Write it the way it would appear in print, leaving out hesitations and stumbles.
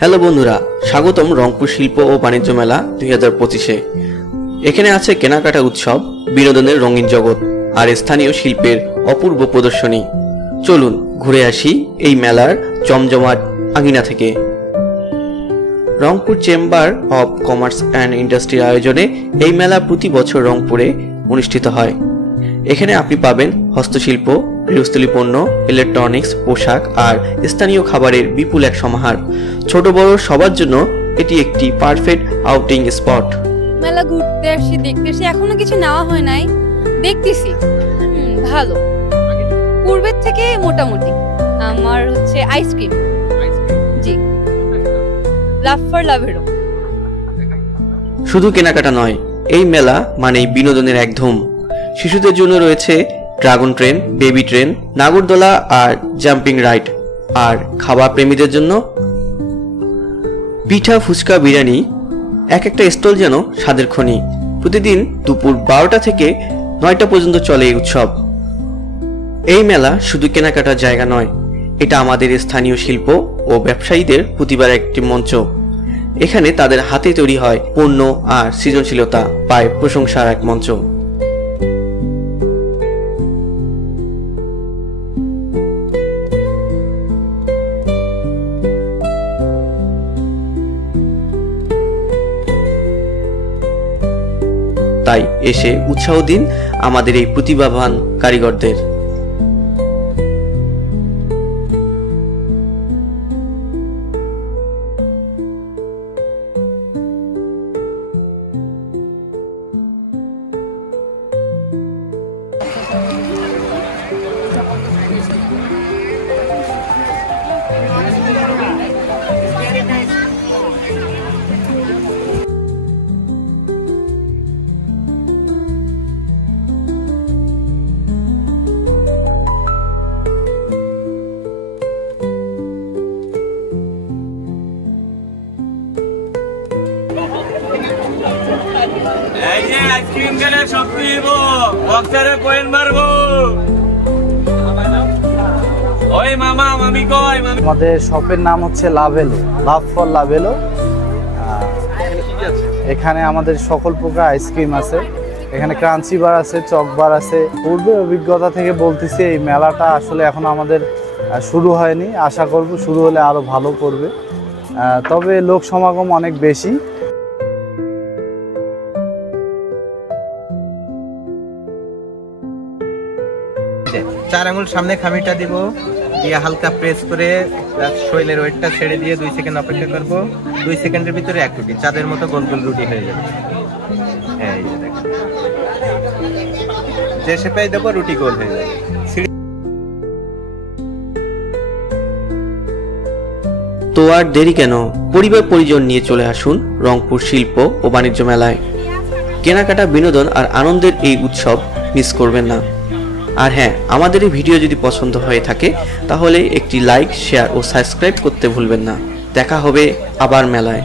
Hello বন্ধুরা, স্বাগতম রংপুর শিল্প ও বাণিজ্য মেলা 2025-এ। এখানে আছে কেনাকাটা উৎসব, বিনোদনের রঙিন জগৎ আর স্থানীয় শিল্পের অপূর্ব প্রদর্শনী। চলুন ঘুরে আসি এই মেলার জমজমাট আঙিনা থেকে। Rangpur chamber of commerce and ইন্ডাস্ট্রির আয়োজনে এই মেলা প্রতি বছর রংপুরে অনুষ্ঠিত হয়। এখানে আপনি পাবেন হস্তশিল্প, গৃহস্থলী পণ্য, ইলেকট্রনিক্স, পোশাক আর স্থানীয় খাবারের বিপুল এক সমাহার। ছোট বড় সবার জন্য এটি একটি পারফেক্ট আউটিং স্পট। মেলা ঘুরতে আসি, দেখতে আসি, এখনো কিছু নেওয়া হয় নাই, দেখতেছি ভালো, পূর্বের থেকে মোটামুটি। আমার হচ্ছে আইসক্রিম, জি, লাভ ফর লাভেরও। শুধু কেনাকাটা নয়, এই মেলা মানেই বিনোদনের এক ধুম। শিশুদের জন্য রয়েছে ড্রাগন ট্রেন, বেবি ট্রেন, নাগরদোলা আর জাম্পিং রাইড। আর খাবার প্রেমীদের জন্য পিঠা, ফুচকা, বিরিয়ানি, এক একটা স্টল যেন স্বাদের খনি। প্রতিদিন দুপুর 12টা থেকে 9টা পর্যন্ত চলে এই উৎসব। এই মেলা শুধু কেনাকাটার জায়গা নয়, এটা আমাদের স্থানীয় শিল্প ও ব্যবসায়ীদের প্রতিবার একটি মঞ্চ। এখানে তাদের হাতে তৈরি হয় পণ্য আর সৃজনশীলতা পায় প্রশংসার এক মঞ্চ। তাই এসে উৎসাহ দিন আমাদের এই প্রতিভাবান কারিগরদের। আইসক্রিম খেলে শক্তি দিব, বক্সারে পয়েন্ট মারবো। ওই মামা মামি কই? আমাদের শপের নাম হচ্ছে লাভেলো, লাভ ফর লাভেলো। এখানে আমাদের সকল প্রকার আইসক্রিম আছে। এখানে ক্রাঞ্চি বার আছে, চক বার আছে। পূর্বে অভিজ্ঞতা থেকে বলতেছি, এই মেলাটা আসলে এখন আমাদের শুরু হয়নি। আশা করব শুরু হলে আরো ভালো করবে। তবে লোক সমাগম অনেক বেশি। চার আঙুল সামনে খামিটা দিব, দিয়ে হালকা প্রেস করে শরীরের ওয়েটটা ছেড়ে দিয়ে 2 সেকেন্ড অপেক্ষা করব। 2 সেকেন্ডের ভিতরে এক রুটি চাঁদের মতো গোল গোল রুটি হয়ে যাবে। এই যে দেখেন, যে শেপে দেবো রুটি গোল হয়ে যাবে। তো আর দেরি কেন, পরিবার পরিজন নিয়ে চলে আসুন রংপুর শিল্প ও বাণিজ্য মেলায়। কেনাকাটা, বিনোদন আর আনন্দের এই উৎসব মিস করবেন না। আর হ্যাঁ, আমাদের এই ভিডিও যদি পছন্দ হয়ে থাকে তাহলে একটি লাইক, শেয়ার ও সাবস্ক্রাইব করতে ভুলবেন না। দেখা হবে আবার মেলায়।